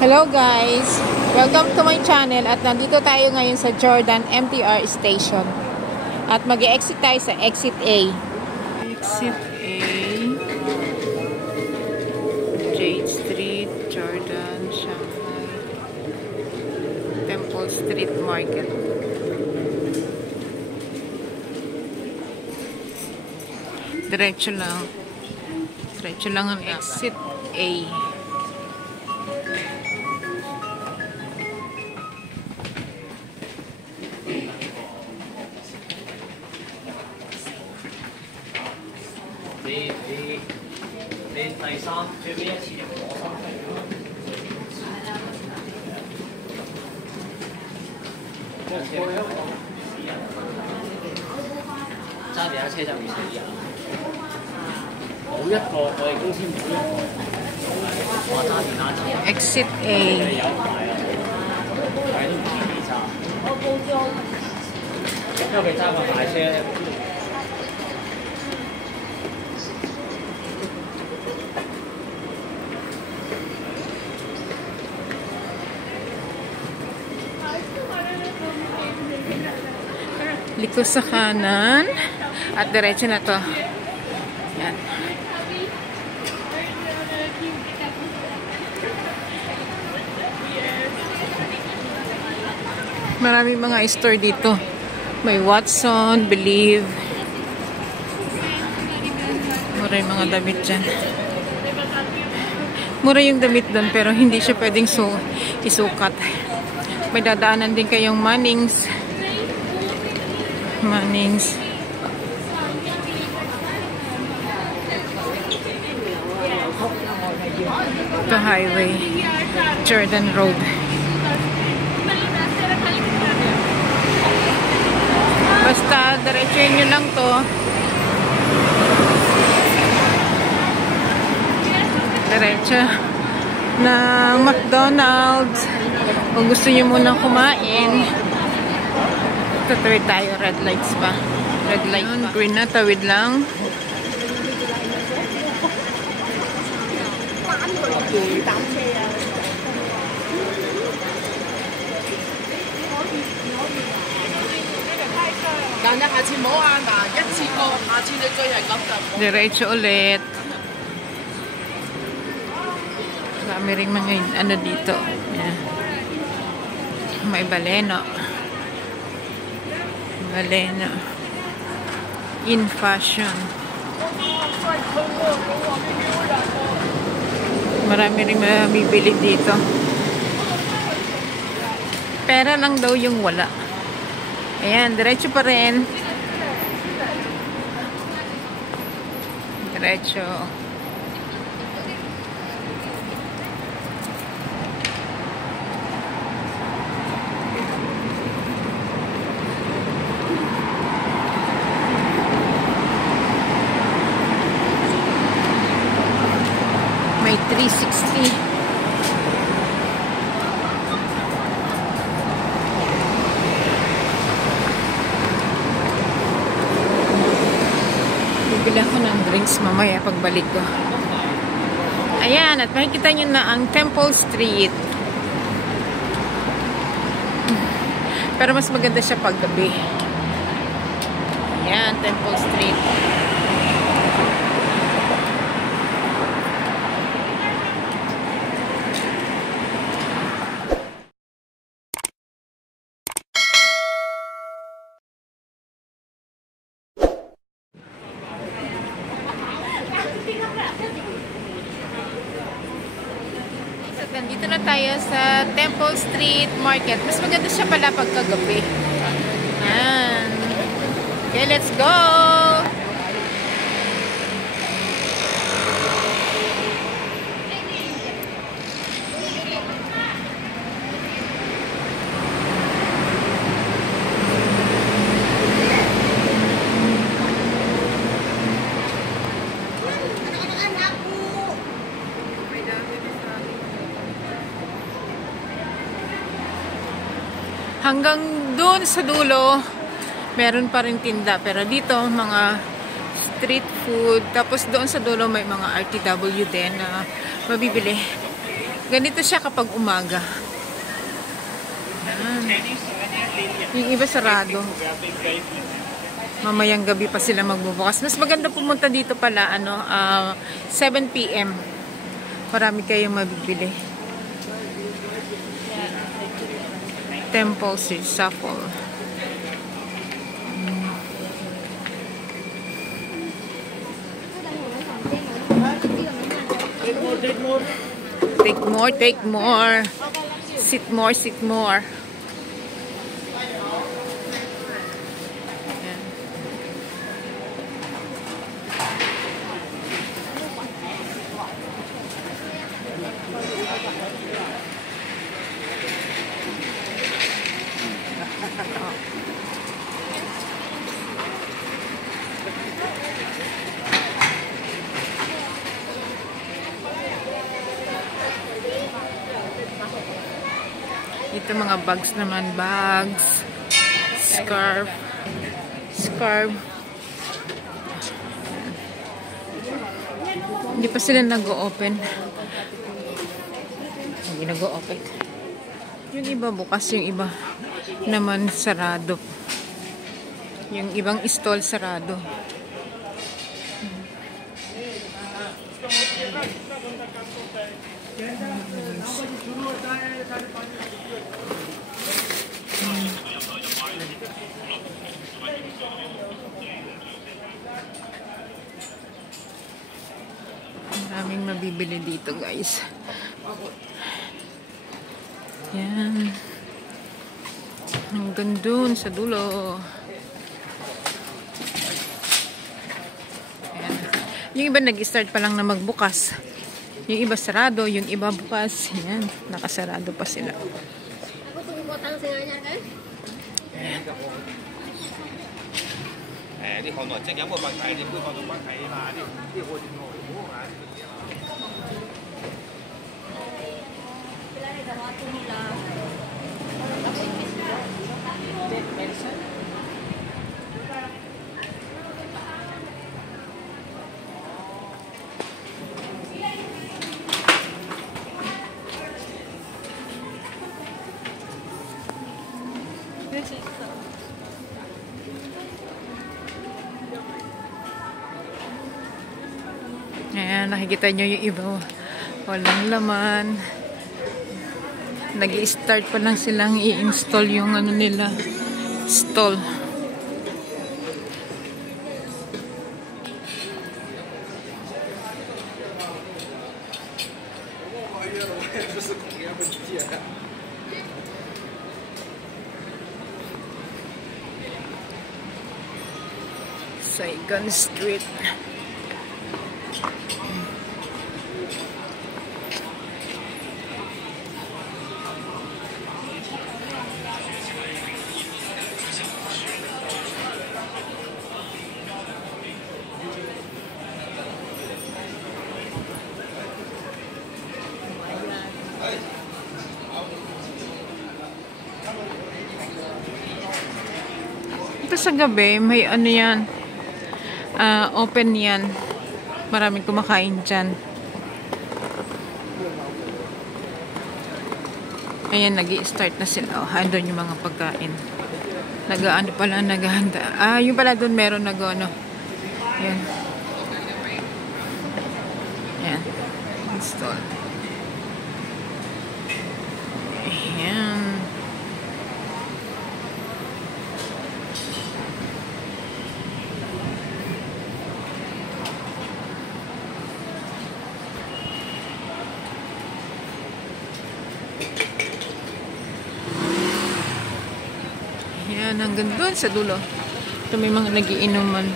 Hello guys! Welcome to my channel at nandito tayo ngayon sa Jordan MTR Station. At mag-exit tayo sa Exit A. Exit A. Jade Street, Jordan, Shanghai. Temple Street Market. Diretso lang. Diretso lang ang Exit A. Exit A. Liko sa kanan at diretso na to. Yan. Maraming mga store dito. May Watson, Believe. Mura yung mga damit dyan. Mura yung damit doon pero hindi siya pwedeng isukat. May dadaanan din kayong Mannings. The highway, Jordan Road. Basta diretsuhin nyo lang to. Diretso ng McDonald's. Kung gusto nyo munang kumain, tatawid tayo. Red lights pa. Red light pa. Green na, tawid lang. Diretso ulit. Marami rin mga ano dito. Yeah. May baleno. In fashion. Marami rin mabibili dito. Pera lang daw yung wala. Ayan, diretso pa rin. Diretso. May 360. Bibili ako ng drinks mamaya pagbalik ko. Ayan, at makikita nyo na ang Temple Street. Pero mas maganda siya paggabi. Ayan, Temple Street. Nandito na tayo sa Temple Street Market. Mas maganda siya pala pagkagabi. Yan. Okay, let's go! Hanggang doon sa dulo, meron pa rin tinda. Pero dito, mga street food. Tapos doon sa dulo, may mga RTW din na mabibili. Ganito siya kapag umaga. Yan. Yung iba sarado. Mamayang gabi pa sila magbubukas. Mas maganda pumunta dito pala, 7 PM. Marami kayong mabibili. Temple Shuffle. Take more. Sit more. Ito mga bags naman, scarf. Hindi pa sila nag-o-open. Hindi nag-o-open. Yung iba bukas, yung iba naman sarado. Yung ibang stall sarado. Maraming mabibili dito, guys. Yan. Hanggang dun sa dulo. Ayan. Yung iba nag-start pa lang na magbukas. Yung iba sarado, yung iba bukas. Yan. Nakasarado pa sila. Ayan, nakikita nyo yung iba. Walang laman. Nag-i-start pa lang silang i-install yung nila. Stall. Saigon Street. Ito sa gabi, may yan. Open yan. Maraming kumakain dyan. Ayan, nag-i-start na sila. Andun yung mga pagkain. Nag-ano pala, naghahanda. Yung pala doon meron nag-ano. Yan. Yan. Install. Ayan. Yan, hanggang doon sa dulo. Ito may mga nagiinuman.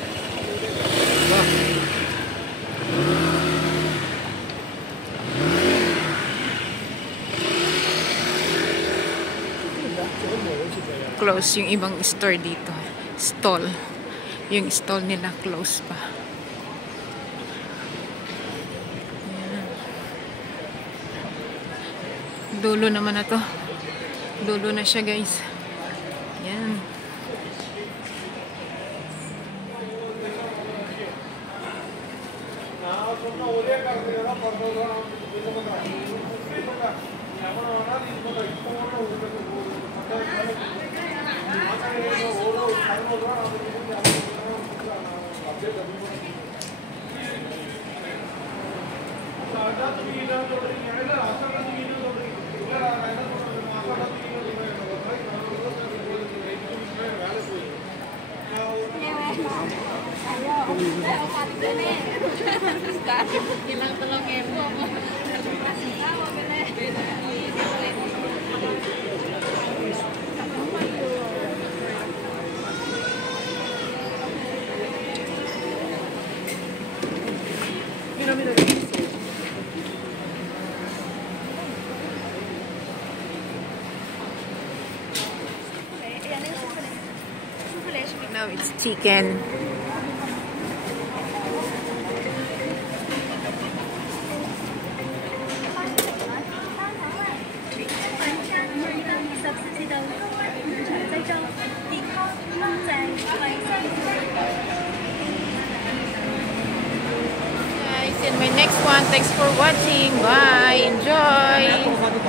Close yung ibang store dito. Stall. Yung stall nila close pa. Yan. Dulo naman na to. Dulo na siya, guys. Yan. Now it's chicken. Guys, in my next one, thanks for watching. Bye. Enjoy.